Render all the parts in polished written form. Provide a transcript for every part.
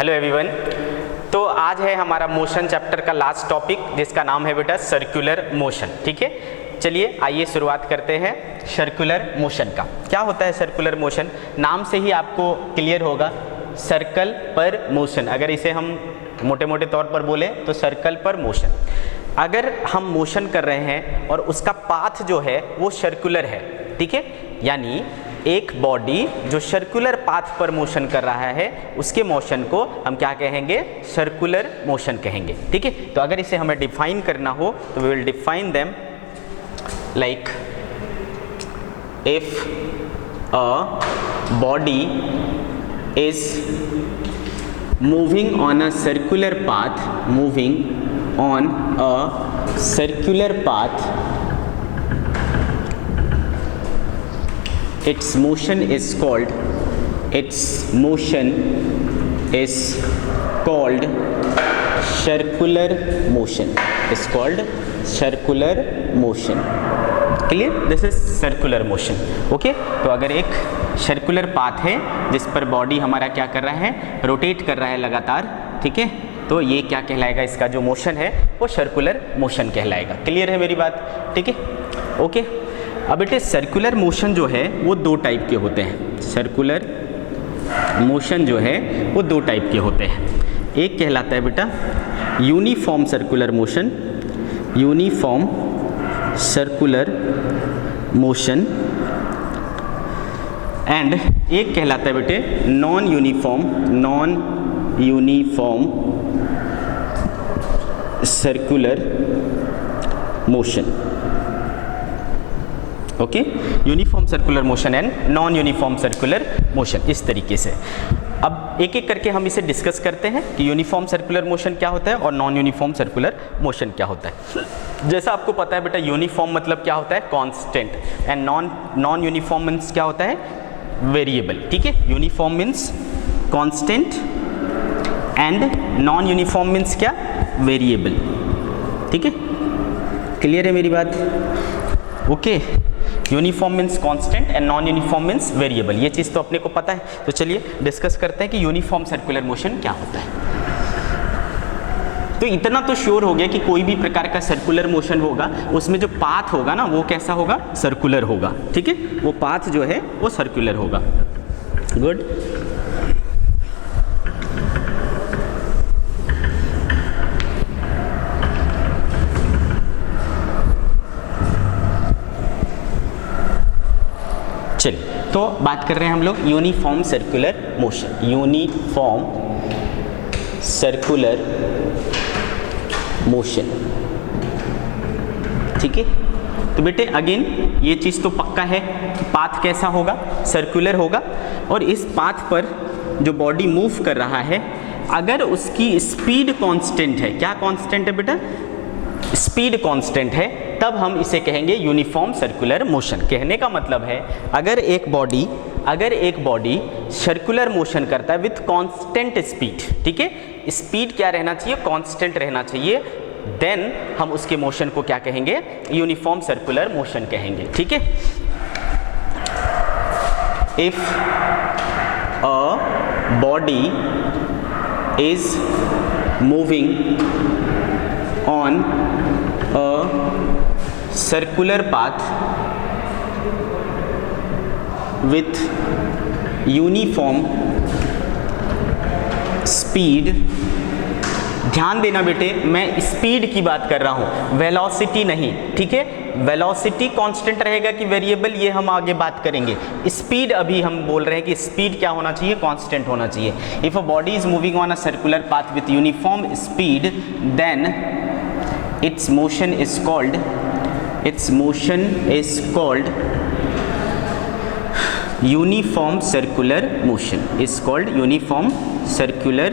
Hello everyone. तो आज है हमारा मोशन चैप्टर का लास्ट टॉपिक जिसका नाम है बेटा सर्कुलर मोशन। ठीक है, चलिए आइए शुरुआत करते हैं सर्कुलर मोशन का। क्या होता है सर्कुलर मोशन? नाम से ही आपको क्लियर होगा, सर्कल पर मोशन। अगर इसे हम मोटे मोटे तौर पर बोले तो सर्कल पर मोशन। अगर हम मोशन कर रहे हैं और उसका पाथ जो है वो सर्कुलर है, ठीक है, यानी एक बॉडी जो सर्कुलर पाथ पर मोशन कर रहा है उसके मोशन को हम क्या कहेंगे? सर्कुलर मोशन कहेंगे। ठीक है, तो अगर इसे हमें डिफाइन करना हो तो we will define them like if a body is moving on a circular path, moving on a circular path, its motion is called circular motion, is called circular motion. Clear? This is circular motion. Okay, तो अगर एक circular path है जिस पर body हमारा क्या कर रहा है? रोटेट कर रहा है लगातार, ठीक है, तो ये क्या कहलाएगा? इसका जो मोशन है वो सर्कुलर मोशन कहलाएगा। क्लियर है मेरी बात? ठीक है, ओके। अब बेटे सर्कुलर मोशन जो है वो दो टाइप के होते हैं। सर्कुलर मोशन जो है वो दो टाइप के होते हैं। एक कहलाता है बेटा uniform circular motion, uniform circular motion, and एक कहलाता है बेटे non uniform circular motion. Okay, uniform circular motion and non uniform circular motion, इस तरीके से। अब एक एक करके हम इसे डिस्कस करते हैं कि यूनिफॉर्म सर्कुलर मोशन क्या होता है और नॉन यूनिफॉर्म सर्कुलर मोशन क्या होता है। जैसा आपको पता है बेटा, यूनिफॉर्म मतलब क्या होता है? Constant, and non uniform means क्या होता है? वेरिएबल। ठीक है, uniform means constant and non uniform means क्या? वेरिएबल। ठीक है, क्लियर है मेरी बात? Okay, uniform means constant and non uniform means variable, ये चीज़ तो अपने को पता है। तो चलिए डिस्कस करते हैं कि यूनिफॉर्म सर्कुलर मोशन क्या होता है। तो इतना तो श्योर हो गया कि कोई भी प्रकार का सर्कुलर मोशन होगा उसमें जो पाथ होगा ना वो कैसा होगा? सर्कुलर होगा। ठीक है, वो पाथ जो है वो सर्कुलर होगा। गुड। चलिए, तो बात कर रहे हैं हम लोग uniform circular motion, uniform circular motion. ठीक है, तो बेटे अगेन ये चीज़ तो पक्का है कि पाथ कैसा होगा? सर्कुलर होगा। और इस पाथ पर जो बॉडी मूव कर रहा है अगर उसकी स्पीड कांस्टेंट है, क्या कांस्टेंट है बेटा? स्पीड कांस्टेंट है, तब हम इसे कहेंगे यूनिफॉर्म सर्कुलर मोशन। कहने का मतलब है अगर एक बॉडी सर्कुलर मोशन करता है विथ कांस्टेंट स्पीड, ठीक है, स्पीड क्या रहना चाहिए? कांस्टेंट रहना चाहिए, देन हम उसके मोशन को क्या कहेंगे? यूनिफॉर्म सर्कुलर मोशन कहेंगे। ठीक है, if a body is moving on a circular path with uniform speed, ध्यान देना बेटे मैं स्पीड की बात कर रहा हूं, वेलोसिटी नहीं। ठीक है, वेलोसिटी कांस्टेंट रहेगा कि वेरिएबल, ये हम आगे बात करेंगे। स्पीड अभी हम बोल रहे हैं कि स्पीड क्या होना चाहिए? कांस्टेंट होना चाहिए। If a body is moving on a circular path with uniform speed then its motion is called uniform circular motion, is called uniform circular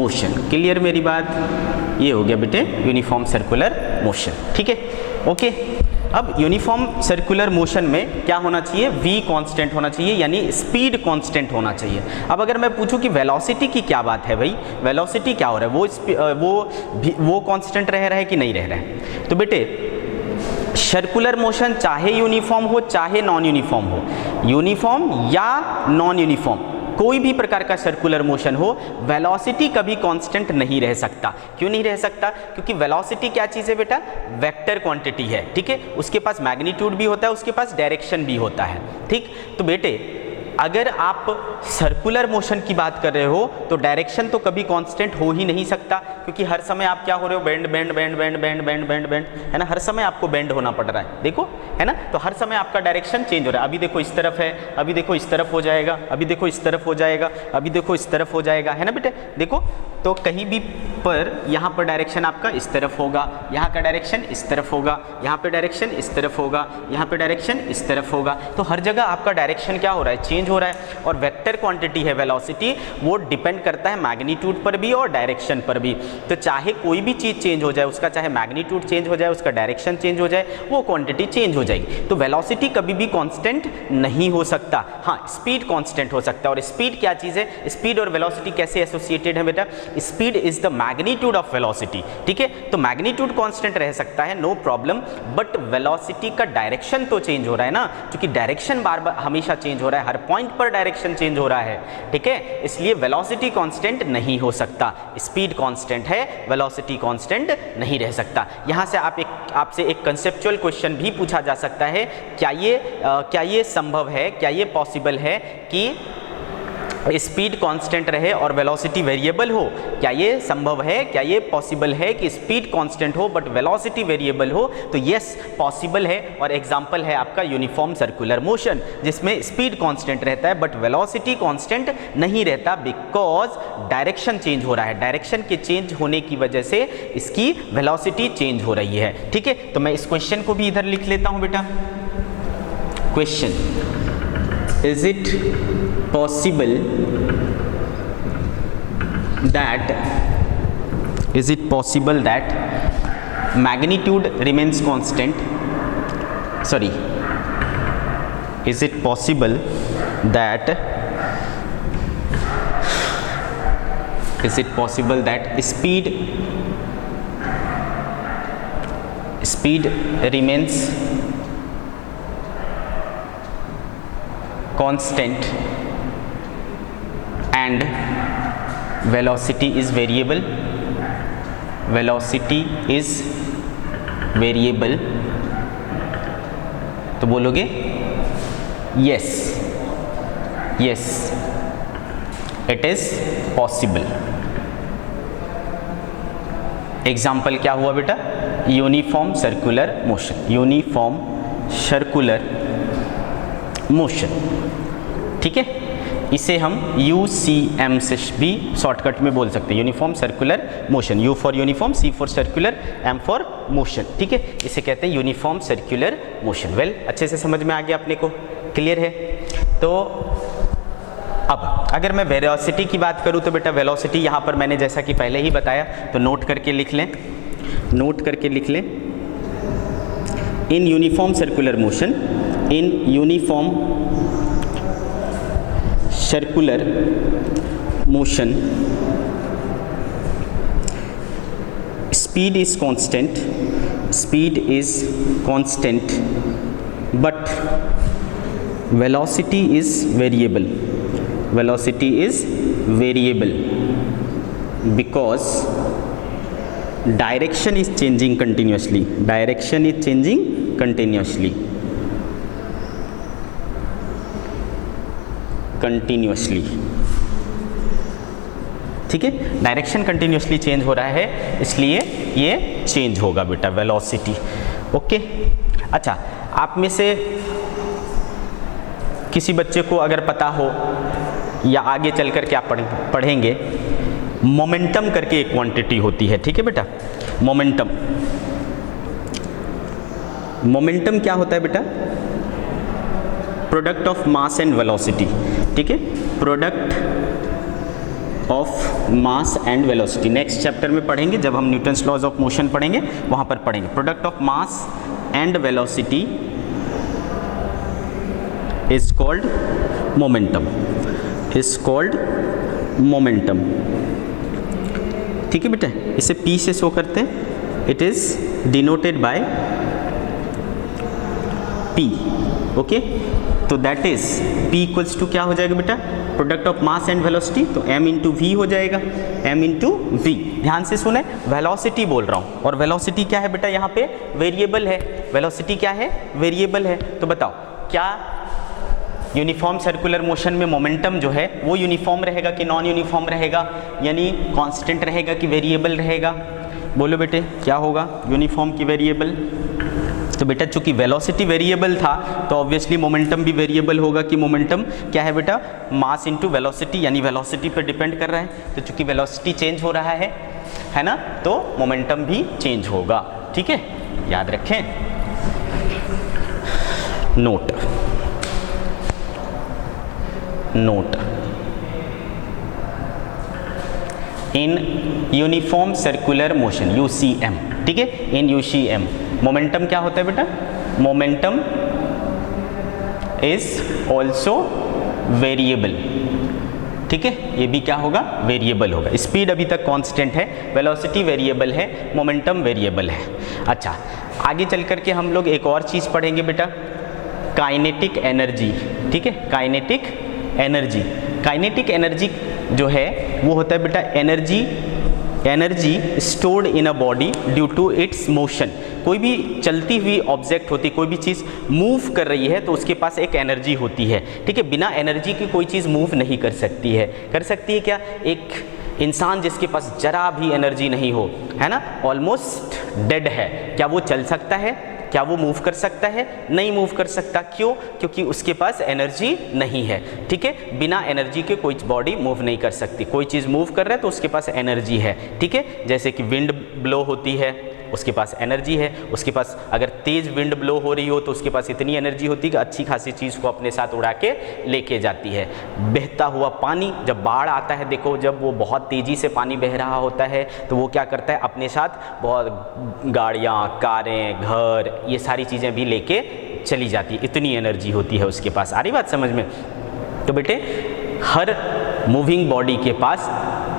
motion। Clear मेरी बात? ये हो गया बेटे यूनिफॉर्म सर्कुलर मोशन। ठीक है, ओके। अब यूनिफॉर्म सर्कुलर मोशन में क्या होना चाहिए? v कांस्टेंट होना चाहिए, यानी स्पीड कांस्टेंट होना चाहिए। अब अगर मैं पूछूं कि वेलोसिटी की क्या बात है भाई, वेलोसिटी क्या हो रहा है? वो कांस्टेंट रह रहा है कि नहीं रह रहा है? तो बेटे सर्कुलर मोशन चाहे यूनिफॉर्म हो चाहे नॉन यूनिफॉर्म हो, यूनिफॉर्म या नॉन यूनिफॉर्म, कोई भी प्रकार का सर्कुलर मोशन हो, वेलोसिटी कभी कांस्टेंट नहीं रह सकता। क्यों नहीं रह सकता? क्योंकि वेलोसिटी क्या चीज़ है बेटा? वेक्टर क्वांटिटी है, ठीक है। उसके पास मैग्नीट्यूड भी होता है, उसके पास डायरेक्शन भी होता है, ठीक। तो बेटे अगर आप सर्कुलर मोशन की बात कर रहे हो तो डायरेक्शन तो कभी कांस्टेंट हो ही नहीं सकता, क्योंकि हर समय आप क्या हो रहे हो? Bend bend bend bend bend bend bend bend, है ना। हर समय आपको बेंड होना पड़ रहा है, देखो, है ना। तो हर समय आपका डायरेक्शन चेंज हो रहा है। अभी देखो इस तरफ है, अभी देखो इस तरफ हो जाएगा, अभी देखो इस तरफ हो जाएगा, अभी देखो इस तरफ हो जाएगा, है ना बेटे। देखो तो कहीं भी पर यहाँ पर डायरेक्शन आपका इस तरफ होगा, यहाँ का डायरेक्शन इस तरफ होगा, यहाँ पे डायरेक्शन इस तरफ होगा, यहाँ पे डायरेक्शन इस तरफ होगा। तो हर जगह आपका डायरेक्शन क्या हो रहा है? चेंज हो रहा है। और वेक्टर क्वांटिटी है वेलोसिटी, वो डिपेंड करता है मैग्नीट्यूड पर भी और डायरेक्शन पर भी। तो चाहे कोई भी चीज़ चेंज हो जाए, उसका चाहे मैग्नीट्यूड चेंज हो जाए, उसका डायरेक्शन चेंज हो जाए, वो क्वांटिटी चेंज हो जाएगी। तो वेलोसिटी कभी भी कांस्टेंट नहीं हो सकता। हाँ, स्पीड कांस्टेंट हो सकता है। और स्पीड क्या चीज़ है? स्पीड और वेलोसिटी कैसे एसोसिएटेड है बेटा? Speed is the magnitude of velocity, ठीक है। तो मैग्नीट्यूड कांस्टेंट रह सकता है, नो प्रॉब्लम, बट वेलोसिटी का डायरेक्शन तो चेंज हो रहा है ना, क्योंकि डायरेक्शन बार बार हमेशा चेंज हो रहा है, हर पॉइंट पर डायरेक्शन चेंज हो रहा है, ठीक है। इसलिए वेलोसिटी कांस्टेंट नहीं हो सकता। स्पीड कांस्टेंट है, वेलोसिटी कांस्टेंट नहीं रह सकता। यहां से आपसे एक कंसेप्चुअल क्वेश्चन भी पूछा जा सकता है, क्या ये संभव है, क्या ये पॉसिबल है कि स्पीड कांस्टेंट रहे और वेलोसिटी वेरिएबल हो? क्या ये संभव है, क्या ये पॉसिबल है कि स्पीड कांस्टेंट हो बट वेलोसिटी वेरिएबल हो? तो यस, पॉसिबल है। और एग्जांपल है आपका यूनिफॉर्म सर्कुलर मोशन, जिसमें स्पीड कांस्टेंट रहता है बट वेलोसिटी कांस्टेंट नहीं रहता, बिकॉज डायरेक्शन चेंज हो रहा है। डायरेक्शन के चेंज होने की वजह से इसकी वेलोसिटी चेंज हो रही है, ठीक है। तो मैं इस क्वेश्चन को भी इधर लिख लेता हूं बेटा। Question, is it possible that magnitude remains constant? Sorry, is it possible that speed remains constant and velocity is variable? Velocity is variable, तो बोलोगे yes, yes it is possible। Example क्या हुआ बेटा? Uniform circular motion, uniform circular motion, ठीक है। इसे हम UCM से भी शॉर्टकट में बोल सकते हैं, uniform circular motion. U for uniform, C for circular, M for motion, ठीक है। इसे कहते हैं यूनिफॉर्म सर्कुलर मोशन। वेल, अच्छे से समझ में आ गया अपने को, क्लियर है। तो अब अगर मैं वेलोसिटी की बात करूं तो बेटा वेलोसिटी यहाँ पर मैंने जैसा कि पहले ही बताया, तो नोट करके लिख लें, नोट करके लिख लें। In uniform circular motion, in uniform circular motion speed is constant, but velocity is variable, because direction is changing continuously, ठीक है। डायरेक्शन कंटिन्यूसली चेंज हो रहा है, इसलिए ये चेंज होगा बेटा वेलोसिटी, ओके। अच्छा, आप में से किसी बच्चे को अगर पता हो या आगे चलकर क्या पढ़ेंगे, मोमेंटम करके एक क्वांटिटी होती है, ठीक है बेटा। मोमेंटम क्या होता है बेटा? Product of mass and velocity, ठीक है। Product of mass and velocity next chapter में पढ़ेंगे, जब हम न्यूटन्स लॉज ऑफ मोशन पढ़ेंगे वहां पर पढ़ेंगे। Product of mass and velocity is called momentum, ठीक है बेटा। इसे P से शो करते हैं, it is denoted by P, okay. तो that is P equals to क्या हो जाएगा बेटा? Product of mass and velocity, तो m इंटू वी हो जाएगा, m इंटू वी। ध्यान से सुने, वेलोसिटी बोल रहा हूँ, और वेलोसिटी क्या है बेटा यहाँ पे, वेरिएबल है। वेलोसिटी क्या है, वेरिएबल है। तो बताओ क्या यूनिफॉर्म सर्कुलर मोशन में मोमेंटम जो है वो यूनिफॉर्म रहेगा कि नॉन यूनिफॉर्म रहेगा, यानी कांस्टेंट रहेगा कि वेरिएबल रहेगा? बोलो बेटे क्या होगा, यूनिफॉर्म की वेरिएबल? तो बेटा चूंकि वेलोसिटी वेरिएबल था तो ऑब्वियसली मोमेंटम भी वेरिएबल होगा कि मोमेंटम क्या है बेटा, मास इनटू वेलोसिटी, यानी वेलोसिटी पर डिपेंड कर रहा है। तो चूंकि वेलोसिटी चेंज हो रहा है ना, तो मोमेंटम भी चेंज होगा। ठीक है, याद रखें। Note in uniform circular motion UCM, ठीक है, इन यूसीएम मोमेंटम क्या होता है बेटा, मोमेंटम इज ऑल्सो वेरिएबल। ठीक है, ये भी क्या होगा, वेरिएबल होगा। स्पीड अभी तक कांस्टेंट है, वेलोसिटी वेरिएबल है, मोमेंटम वेरिएबल है। अच्छा, आगे चल कर के हम लोग एक और चीज़ पढ़ेंगे बेटा, काइनेटिक एनर्जी। ठीक है, काइनेटिक एनर्जी। काइनेटिक एनर्जी जो है वो होता है बेटा energy stored in a body due to its motion. कोई भी चलती हुई ऑब्जेक्ट होती, कोई भी चीज़ मूव कर रही है तो उसके पास एक एनर्जी होती है। ठीक है, बिना एनर्जी की कोई चीज़ मूव नहीं कर सकती है। कर सकती है क्या? एक इंसान जिसके पास जरा भी एनर्जी नहीं हो, है ना, ऑलमोस्ट डेड है, क्या वो चल सकता है? क्या वो मूव कर सकता है? नहीं मूव कर सकता। क्यों? क्योंकि उसके पास एनर्जी नहीं है। ठीक है, बिना एनर्जी के कोई बॉडी मूव नहीं कर सकती। कोई चीज़ मूव कर रहा है तो उसके पास एनर्जी है। ठीक है, जैसे कि विंड ब्लो होती है, उसके पास एनर्जी है। उसके पास अगर तेज़ विंड ब्लो हो रही हो तो उसके पास इतनी एनर्जी होती है कि अच्छी खासी चीज़ को अपने साथ उड़ा के लेके जाती है। बहता हुआ पानी, जब बाढ़ आता है, देखो जब वो बहुत तेज़ी से पानी बह रहा होता है तो वो क्या करता है, अपने साथ बहुत गाड़ियाँ, कारें, घर, ये सारी चीज़ें भी लेके चली जाती है। इतनी एनर्जी होती है उसके पास। आ रही बात समझ में? तो बेटे हर मूविंग बॉडी के पास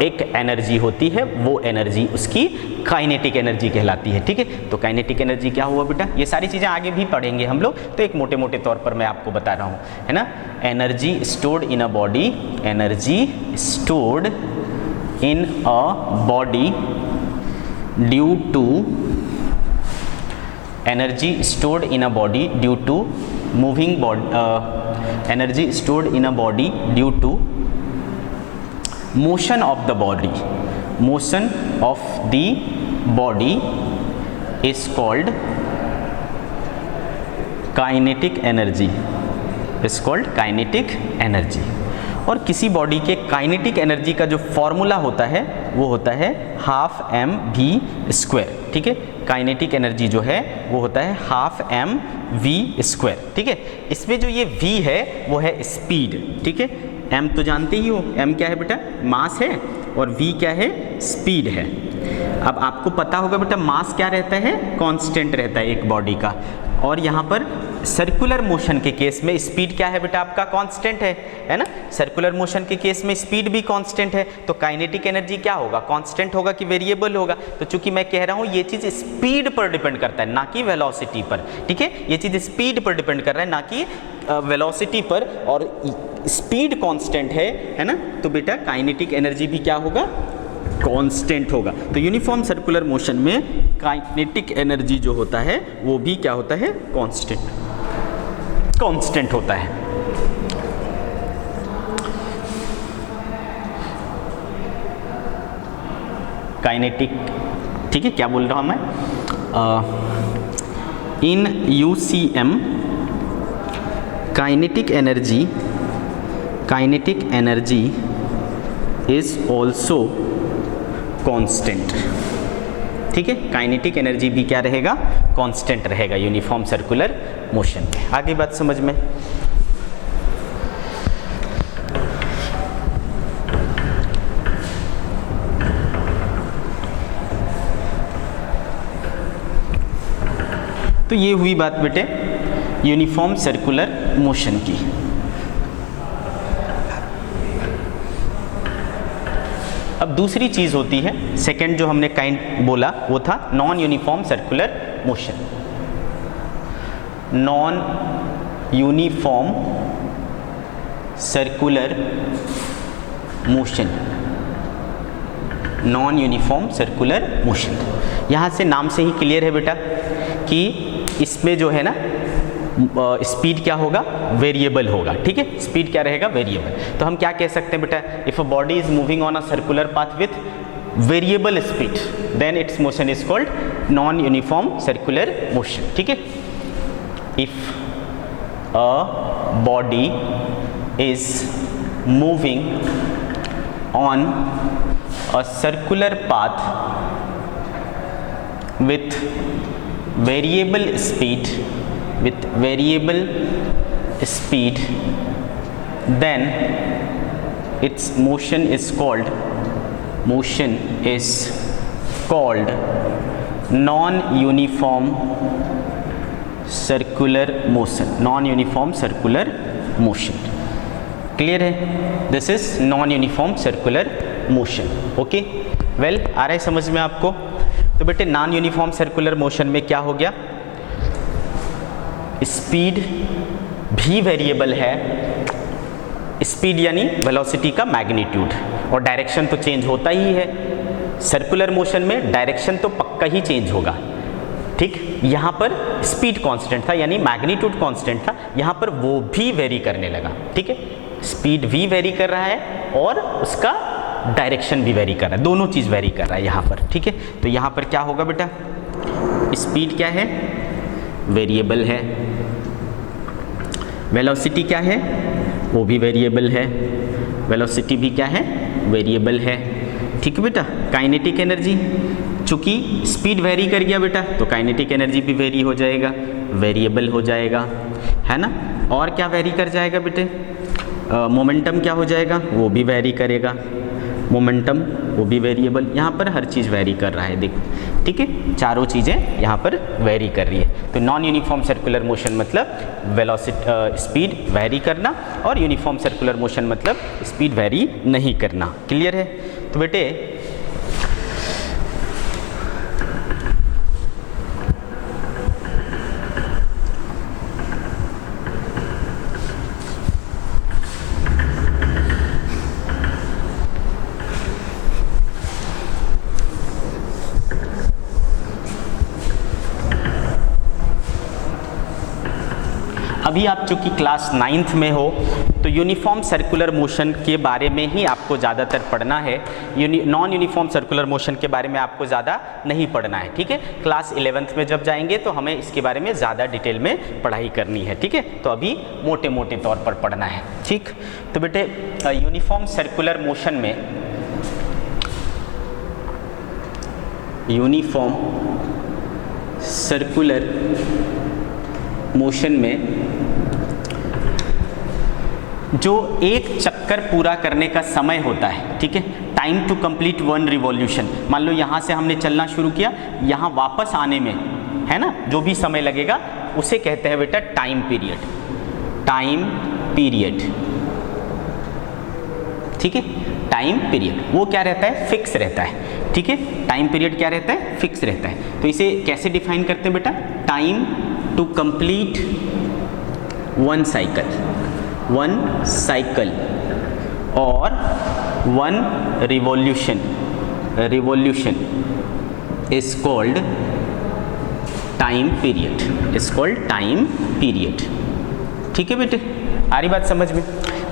एक एनर्जी होती है, वो एनर्जी उसकी काइनेटिक एनर्जी कहलाती है। ठीक है, तो काइनेटिक एनर्जी क्या हुआ बेटा, ये सारी चीज़ें आगे भी पढ़ेंगे हम लोग, तो एक मोटे मोटे तौर पर मैं आपको बता रहा हूँ, है ना। Energy stored in a body, energy stored in a body due to, energy stored in a body due to moving body, energy stored in a body due to motion of the body. Motion of the body is called kinetic energy. Is called kinetic energy. और किसी body के kinetic energy का जो formula होता है वो होता है हाफ एम वी स्क्वायर। ठीक है, काइनेटिक एनर्जी जो है वो होता है हाफ एम वी स्क्वायर। ठीक है, इसमें जो ये v है वो है स्पीड। ठीक है, m तो जानते ही हो, m क्या है बेटा, मास है, और v क्या है, स्पीड है। अब आपको पता होगा बेटा मास क्या रहता है, कांस्टेंट रहता है एक बॉडी का, और यहाँ पर सर्कुलर मोशन के केस में स्पीड क्या है बेटा, आपका कांस्टेंट है ना। सर्कुलर मोशन के केस में स्पीड भी कांस्टेंट है, तो काइनेटिक एनर्जी क्या होगा, कांस्टेंट होगा कि वेरिएबल होगा। तो चूंकि मैं कह रहा हूँ ये चीज़ स्पीड पर डिपेंड करता है, ना कि वेलोसिटी पर। ठीक है, ये चीज़ स्पीड पर डिपेंड कर रहा है, ना कि वेलोसिटी पर, और स्पीड कांस्टेंट है ना, तो बेटा काइनेटिक एनर्जी भी क्या होगा, कांस्टेंट होगा। तो यूनिफॉर्म सर्कुलर मोशन में काइनेटिक एनर्जी जो होता है वो भी क्या होता है, कांस्टेंट होता है। काइनेटिक, ठीक है, क्या बोल रहा हूं मैं, इन UCM kinetic energy is also constant. ठीक है, काइनेटिक एनर्जी भी क्या रहेगा, कांस्टेंट रहेगा यूनिफॉर्म सर्कुलर मोशन में। आगे बात समझ में? तो ये हुई बात बेटे यूनिफॉर्म सर्कुलर मोशन की। अब दूसरी चीज़ होती है, सेकंड जो हमने काइंड बोला वो था non uniform circular motion. Non uniform circular motion, non uniform circular motion. यहाँ से नाम से ही क्लियर है बेटा कि इसमें जो है ना स्पीड क्या होगा, वेरिएबल होगा। ठीक है, स्पीड क्या रहेगा, वेरिएबल। तो हम क्या कह सकते हैं बेटा, if a body is moving on a circular path with variable speed then its motion is called non uniform circular motion. ठीक है, if a body is moving on a circular path with variable speed then its motion is called non-uniform circular motion। Clear है, this is non uniform circular motion. Okay, well, आ रहा है समझ में आपको। तो बेटे नॉन यूनिफॉर्म सर्कुलर मोशन में क्या हो गया, स्पीड भी वेरिएबल है, स्पीड यानी वेलोसिटी का मैग्नीट्यूड, और डायरेक्शन तो चेंज होता ही है। सर्कुलर मोशन में डायरेक्शन तो पक्का ही चेंज होगा। ठीक, यहाँ पर स्पीड कांस्टेंट था यानी मैग्नीट्यूड कांस्टेंट था, यहाँ पर वो भी वेरी करने लगा। ठीक है, स्पीड भी वेरी कर रहा है और उसका डायरेक्शन भी वेरी कर रहा है, दोनों चीज़ वेरी कर रहा है यहाँ पर। ठीक है, तो यहाँ पर क्या होगा बेटा, स्पीड क्या है, वेरिएबल है, वेलोसिटी क्या है, वो भी वेरिएबल है, वेलोसिटी भी क्या है, वेरिएबल है। ठीक है बेटा, काइनेटिक एनर्जी, चूँकि स्पीड वेरी कर गया बेटा तो काइनेटिक एनर्जी भी वेरी हो जाएगा, वेरिएबल हो जाएगा, है ना। और क्या वेरी कर जाएगा बेटे, मोमेंटम क्या हो जाएगा, वो भी वेरी करेगा, मोमेंटम वो भी वेरिएबल, यहाँ पर हर चीज़ वेरी कर रहा है, देखो। ठीक है, चारों चीज़ें यहाँ पर वेरी कर रही है। तो नॉन यूनिफॉर्म सर्कुलर मोशन मतलब वेलोसिटी, स्पीड वेरी करना, और यूनिफॉर्म सर्कुलर मोशन मतलब स्पीड वेरी नहीं करना। क्लियर है। तो बेटे अभी आप चूँकि क्लास 9th में हो तो यूनिफॉर्म सर्कुलर मोशन के बारे में ही आपको ज़्यादातर पढ़ना है, नॉन यूनिफॉर्म सर्कुलर मोशन के बारे में आपको ज़्यादा नहीं पढ़ना है। ठीक है, क्लास 11th में जब जाएंगे तो हमें इसके बारे में ज़्यादा डिटेल में पढ़ाई करनी है। ठीक है, तो अभी मोटे मोटे तौर पर पढ़ना है। ठीक, तो बेटे यूनिफॉर्म सर्कुलर मोशन में, यूनिफॉर्म सर्कुलर मोशन में जो एक चक्कर पूरा करने का समय होता है, ठीक है, time to complete one revolution, मान लो यहाँ से हमने चलना शुरू किया, यहाँ वापस आने में, है ना, जो भी समय लगेगा उसे कहते हैं बेटा टाइम पीरियड। टाइम पीरियड, ठीक है, टाइम पीरियड वो क्या रहता है, फिक्स रहता है। ठीक है, टाइम पीरियड क्या रहता है, फिक्स रहता है। तो इसे कैसे डिफाइन करते हैं बेटा, time to complete one cycle और one revolution is called time period. ठीक है बेटे, आ रही बात समझ में।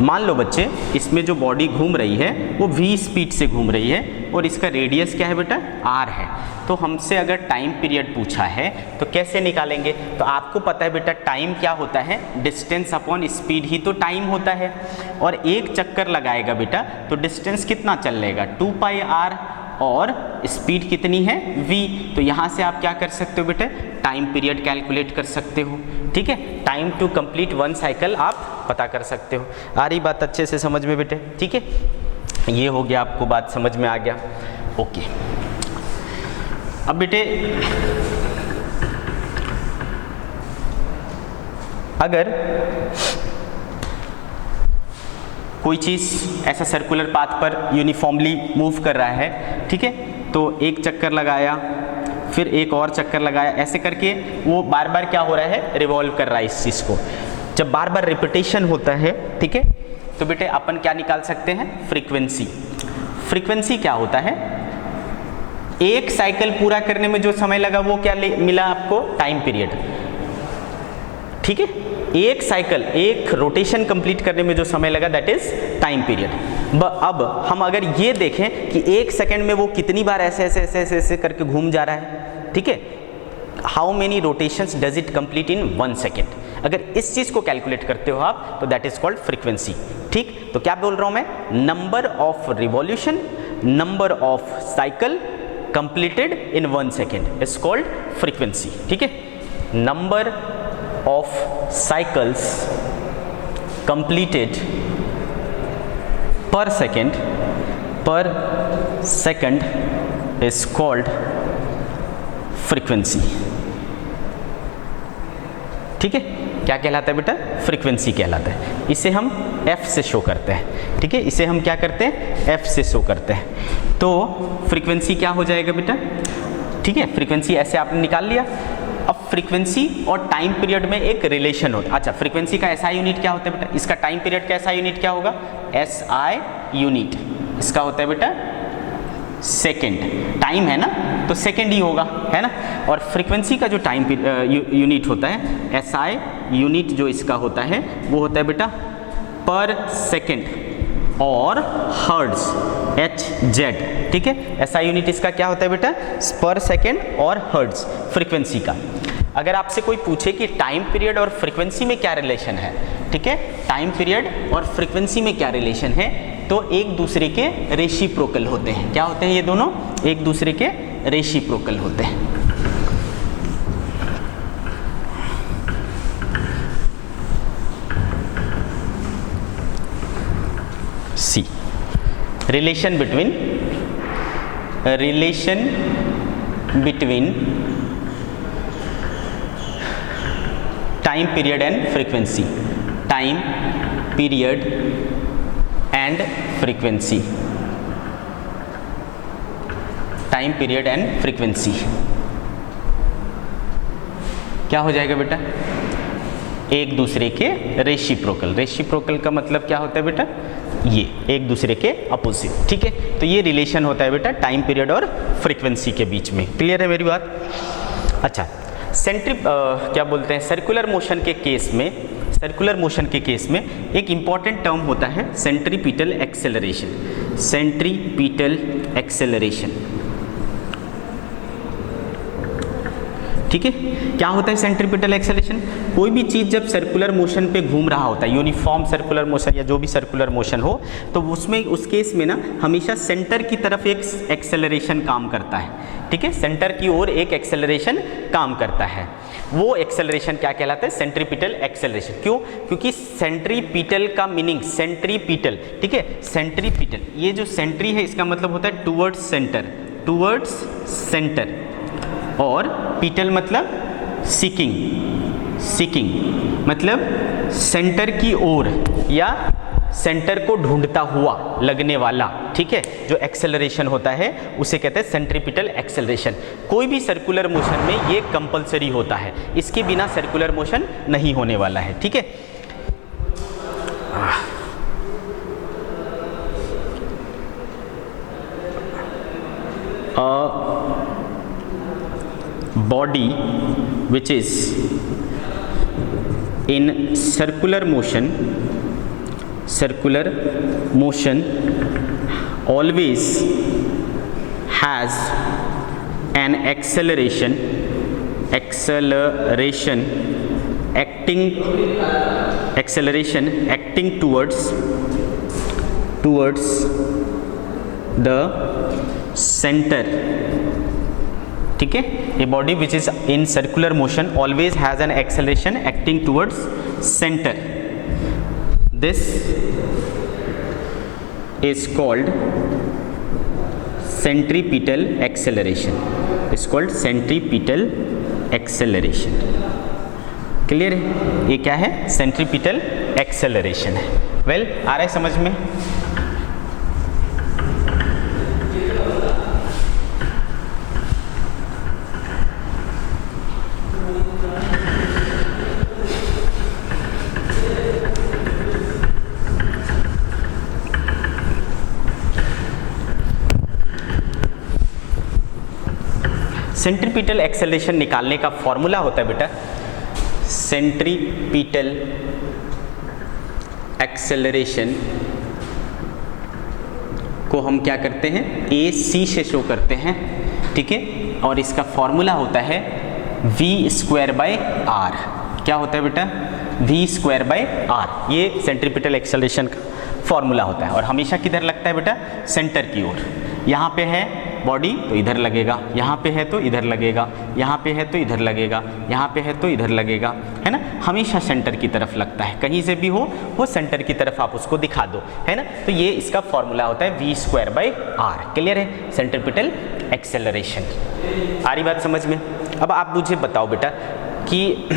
मान लो बच्चे, इसमें जो बॉडी घूम रही है वो v स्पीड से घूम रही है और इसका रेडियस क्या है बेटा, r है। तो हमसे अगर टाइम पीरियड पूछा है तो कैसे निकालेंगे, तो आपको पता है बेटा टाइम क्या होता है, डिस्टेंस अपॉन स्पीड ही तो टाइम होता है। और एक चक्कर लगाएगा बेटा तो डिस्टेंस कितना चल लेगा, 2πr, और स्पीड कितनी है, v। तो यहाँ से आप क्या कर सकते हो बेटे, टाइम पीरियड कैलकुलेट कर सकते हो। ठीक है, time to complete one cycle आप पता कर सकते हो। आ रही बात अच्छे से समझ में बेटे। ठीक है, ये हो गया, आपको बात समझ में आ गया। ओके, अब बेटे अगर कोई चीज़ ऐसा सर्कुलर पाथ पर यूनिफॉर्मली मूव कर रहा है, ठीक है, तो एक चक्कर लगाया, फिर एक और चक्कर लगाया, ऐसे करके वो बार बार क्या हो रहा है, रिवॉल्व कर रहा है इस चीज़ को। जब बार बार रिपीटेशन होता है, ठीक है, तो बेटे अपन क्या निकाल सकते हैं, फ्रीक्वेंसी। फ्रीक्वेंसी क्या होता है, एक साइकिल पूरा करने में जो समय लगा वो क्या मिला आपको, टाइम पीरियड। ठीक है, एक साइकिल, एक रोटेशन कंप्लीट करने में जो समय लगा दैट इज टाइम पीरियड। अब हम अगर ये देखें कि एक सेकंड में वो कितनी बार ऐसे ऐसे ऐसे ऐसे ऐसे करके घूम जा रहा है, ठीक है, how many rotations does it complete in 1 second, अगर इस चीज को कैलकुलेट करते हो आप तो दैट इज कॉल्ड फ्रीक्वेंसी। ठीक, तो क्या बोल रहा हूं मैं, number of revolution, number of cycle completed in 1 second is called frequency. ठीक है, number of cycles completed per second is called frequency। ठीक है, क्या कहलाता है बेटा, फ्रीक्वेंसी कहलाता है। इसे हम f से शो करते हैं। ठीक है, इसे हम क्या करते हैं, f से शो करते हैं। तो फ्रीक्वेंसी क्या हो जाएगा बेटा, ठीक है, फ्रीक्वेंसी ऐसे आपने निकाल लिया। अब फ्रीक्वेंसी और टाइम पीरियड में एक रिलेशन होता है। अच्छा, फ्रीक्वेंसी का एसआई यूनिट क्या होता है बेटा, इसका टाइम पीरियड का एसआई यूनिट क्या होगा, एसआई यूनिट इसका होता है बेटा सेकेंड। टाइम है ना तो सेकेंड ही होगा, है ना। और फ्रीक्वेंसी का जो टाइम यूनिट होता है, एसआई यूनिट जो इसका होता है वो होता है बेटा पर सेकेंड और हर्ट्ज, HZ। ठीक है, एसआई यूनिट इसका क्या होता है बेटा, पर सेकेंड और हर्ट्ज फ्रीक्वेंसी का। अगर आपसे कोई पूछे कि टाइम पीरियड और फ्रीक्वेंसी में क्या रिलेशन है, ठीक है, टाइम पीरियड और फ्रीक्वेंसी में क्या रिलेशन है, तो एक दूसरे के रेसिप्रोकल होते हैं। क्या होते हैं ये दोनों, एक दूसरे के रेसिप्रोकल होते हैं। सी, relation between time period and frequency, time period and frequency, time period and frequency क्या हो जाएगा बेटा, एक दूसरे के रेसिप्रोकल। रेसिप्रोकल का मतलब क्या होता है बेटा, ये एक दूसरे के अपोजिट। ठीक है, तो ये रिलेशन होता है बेटा टाइम पीरियड और फ्रीक्वेंसी के बीच में। क्लियर है मेरी बात। अच्छा, क्या बोलते हैं, सर्कुलर मोशन के केस में, सर्कुलर मोशन के केस में एक इंपॉर्टेंट टर्म होता है सेंट्रीपिटल एक्सेलरेशन। सेंट्रीपिटल एक्सेलरेशन, ठीक है, क्या होता है सेंट्रीपिटल एक्सेलरेशन, कोई भी चीज़ जब सर्कुलर मोशन पे घूम रहा होता है, यूनिफॉर्म सर्कुलर मोशन या जो भी सर्कुलर मोशन हो, तो उसमें उस केस में ना हमेशा सेंटर की तरफ एक एक्सेलरेशन काम करता है। ठीक है, सेंटर की ओर एक एक्सेलरेशन काम करता है। वो एक्सेलरेशन क्या कहलाता है, सेंट्रीपिटल एक्सेलरेशन। क्यों, क्योंकि सेंट्रीपिटल का मीनिंग सेंट्रीपिटल, ठीक है, सेंट्रीपिटल, ये जो सेंट्री है इसका मतलब होता है टूवर्ड्स सेंटर, टूवर्ड्स सेंटर, और पिटल मतलब सीकिंग, सीकिंग मतलब सेंटर की ओर या सेंटर को ढूंढता हुआ लगने वाला। ठीक है, जो एक्सेलरेशन होता है उसे कहते हैं सेंट्रीपिटल एक्सेलरेशन। कोई भी सर्कुलर मोशन में ये कंपलसरी होता है, इसके बिना सर्कुलर मोशन नहीं होने वाला है। ठीक है, body which is in circular motion always has an acceleration acting towards the center। ठीक है, a body which is in circular motion always has an acceleration acting towards center. This is called centripetal acceleration. It's called centripetal acceleration. Clear है, ये क्या है, centripetal acceleration है। Well, आ रहा है समझ में। सेंट्रीपिटल एक्सेलरेशन निकालने का फॉर्मूला होता है बेटा, सेंट्रीपिटल एक्सेलरेशन को हम क्या करते हैं, ए सी से शो करते हैं, ठीक है। और इसका फॉर्मूला होता है v²/r। क्या होता है बेटा, v²/r। ये सेंट्रीपिटल एक्सेलरेशन का फॉर्मूला होता है और हमेशा किधर लगता है बेटा, सेंटर की ओर। यहाँ पे है बॉडी तो इधर लगेगा, यहाँ पे है तो इधर लगेगा, यहाँ पे है तो इधर लगेगा, यहाँ पे है तो इधर लगेगा, है ना। हमेशा सेंटर की तरफ लगता है, कहीं से भी हो वो सेंटर की तरफ आप उसको दिखा दो, है ना। तो ये इसका फॉर्मूला होता है v²/r। क्लियर है, सेंट्रीपिटल एक्सेलरेशन। आ रही बात समझ में। अब आप मुझे बताओ बेटा कि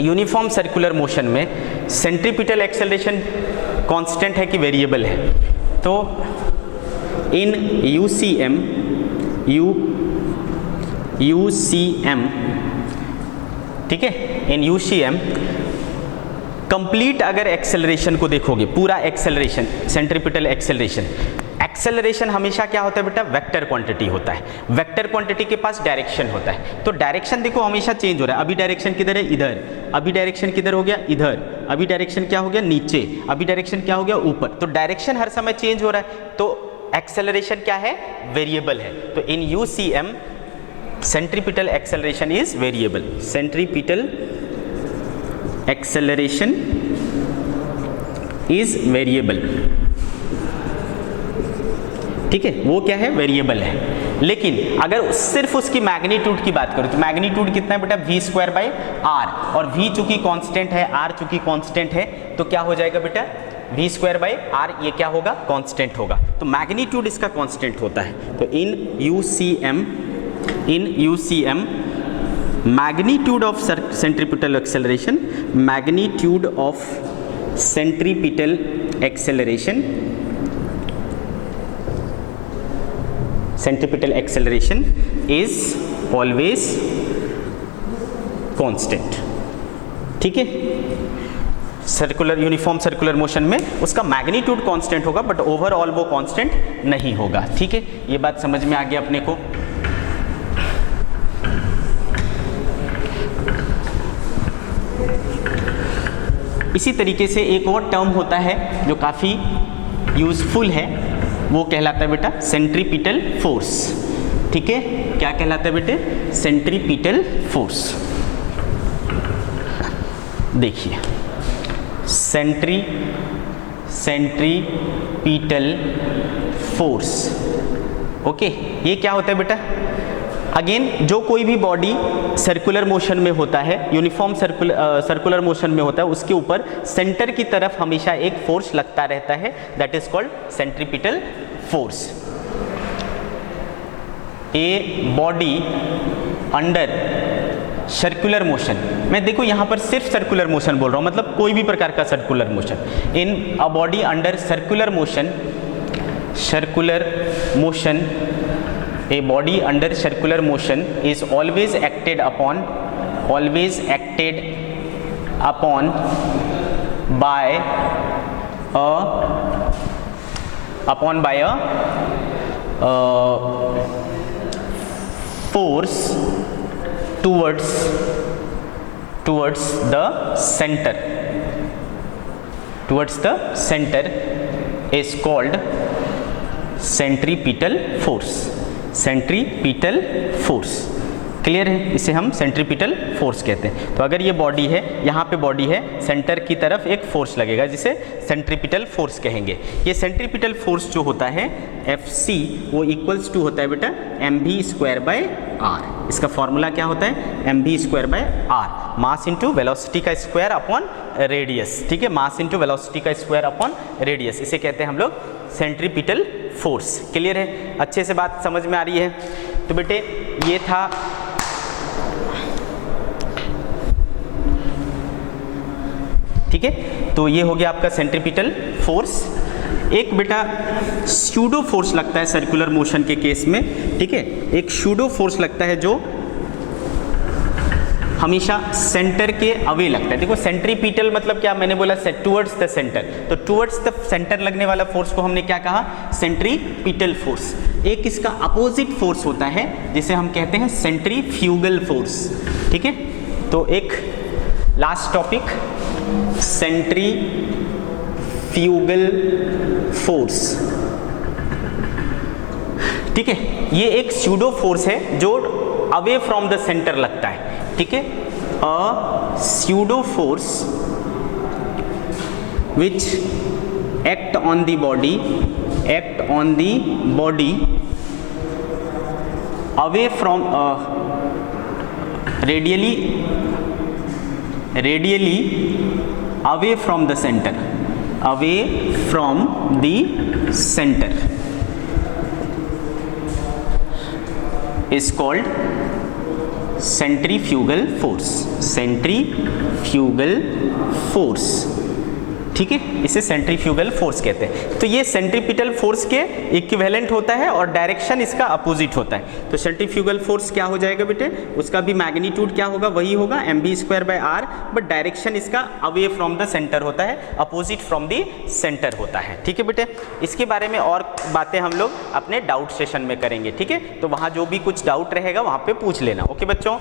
यूनिफॉर्म सर्कुलर मोशन में सेंट्रीपिटल एक्सेलरेशन कांस्टेंट है कि वेरिएबल है। तो इन UCM, ठीक है, इन UCM कंप्लीट अगर एक्सेलरेशन को देखोगे, पूरा एक्सेलरेशन, सेंट्रीपिटल एक्सेलरेशन हमेशा क्या होता है बेटा, वेक्टर क्वांटिटी होता है। वेक्टर क्वांटिटी के पास डायरेक्शन होता है, तो डायरेक्शन देखो हमेशा चेंज हो रहा है। अभी डायरेक्शन किधर है, इधर। अभी डायरेक्शन किधर हो गया, इधर। अभी डायरेक्शन क्या हो गया, नीचे। अभी डायरेक्शन क्या हो गया, ऊपर। तो डायरेक्शन हर समय चेंज हो रहा है, तो एक्सेलरेशन क्या है, वेरिएबल है। तो इन UCM centripetal acceleration is variable. Centripetal acceleration is variable, ठीक है, वो क्या है, वेरिएबल है। लेकिन अगर सिर्फ उसकी मैग्नीट्यूड की बात करो तो मैग्नीट्यूड कितना है बेटा, v²/r। और v चूंकि कांस्टेंट है, r चूंकि कांस्टेंट है, तो क्या हो जाएगा बेटा, v²/r ये क्या होगा, कांस्टेंट होगा। तो मैग्नीट्यूड इसका कांस्टेंट होता है। तो इन UCM magnitude of centripetal acceleration, magnitude of centripetal acceleration, centripetal acceleration is always constant, ठीक है। सर्कुलर, यूनिफॉर्म सर्कुलर मोशन में उसका मैग्नीट्यूड कांस्टेंट होगा, बट ओवरऑल वो कांस्टेंट नहीं होगा, ठीक है। ये बात समझ में आ गया अपने को। इसी तरीके से एक और टर्म होता है जो काफी यूजफुल है, वो कहलाता है बेटा सेंट्रीपिटल फोर्स, ठीक है। क्या कहलाता है बेटे, सेंट्रीपिटल फोर्स। देखिए सेंट्रीपिटल फोर्स, ओके। ये क्या होता है बेटा, अगेन जो कोई भी बॉडी सर्कुलर मोशन में होता है, यूनिफॉर्म सर्कुलर मोशन में होता है, उसके ऊपर सेंटर की तरफ हमेशा एक फोर्स लगता रहता है, that is called centripetal force. A body under circular motion, मैं देखो यहाँ पर सिर्फ सर्कुलर मोशन बोल रहा हूँ, मतलब कोई भी प्रकार का circular motion. In a body under circular motion a body under circular motion is always acted upon by a force towards the center is called centripetal force। Centripetal force, clear है, इसे हम सेंट्रीपिटल फोर्स कहते हैं। तो अगर ये body है, यहाँ पे बॉडी है, सेंटर की तरफ एक फोर्स लगेगा जिसे सेंट्रीपिटल फोर्स कहेंगे। ये सेंट्रीपिटल फोर्स जो होता है Fc, वो इक्वल्स टू होता है बेटा mv²/r। इसका फॉर्मूला क्या होता है, mv²/r, मास इंटू वेलोसिटी का स्क्वायर अपॉन रेडियस, ठीक है। मास इंटू वेलोसिटी का स्क्वायर अपॉन रेडियस, इसे कहते हैं हम लोग सेंट्रीपिटल फोर्स। क्लियर है, अच्छे से बात समझ में आ रही है। तो बेटे ये था ठीक है, तो ये हो गया आपका सेंट्रीपिटल फोर्स। एक बेटा स्यूडो फोर्स लगता है सर्कुलर मोशन के केस में, ठीक है। एक स्यूडो फोर्स लगता है जो हमेशा सेंटर के अवे लगता है। देखो सेंट्रीपिटल मतलब क्या, मैंने बोला टुवर्ड्स द सेंटर, तो टुवर्ड्स द सेंटर लगने वाला फोर्स को हमने क्या कहा, सेंट्रीपिटल फोर्स। एक इसका अपोजिट फोर्स होता है जिसे हम कहते हैं सेंट्रीफ्यूगल फोर्स, ठीक है। तो एक लास्ट टॉपिक, सेंट्रीफ्यूगल फोर्स, ठीक है। ये एक स्यूडो फोर्स है जो अवे फ्रॉम द सेंटर लगता है, ठीक है। A pseudo force which act on the body away from radially away from the centre is called centrifugal force, ठीक है। इसे सेंट्रीफ्यूगल फोर्स कहते हैं। तो ये सेंट्रीपिटल फोर्स के इक्विवेलेंट होता है और डायरेक्शन इसका अपोजिट होता है। तो सेंट्रीफ्यूगल फोर्स क्या हो जाएगा बेटे, उसका भी मैग्नीट्यूड क्या होगा, वही होगा mv²/r, बट डायरेक्शन इसका अवे फ्रॉम द सेंटर होता है, अपोजिट फ्रॉम द सेंटर होता है, ठीक है बेटे। इसके बारे में और बातें हम लोग अपने डाउट सेशन में करेंगे, ठीक है। तो वहाँ जो भी कुछ डाउट रहेगा वहाँ पे पूछ लेना, ओके बच्चों।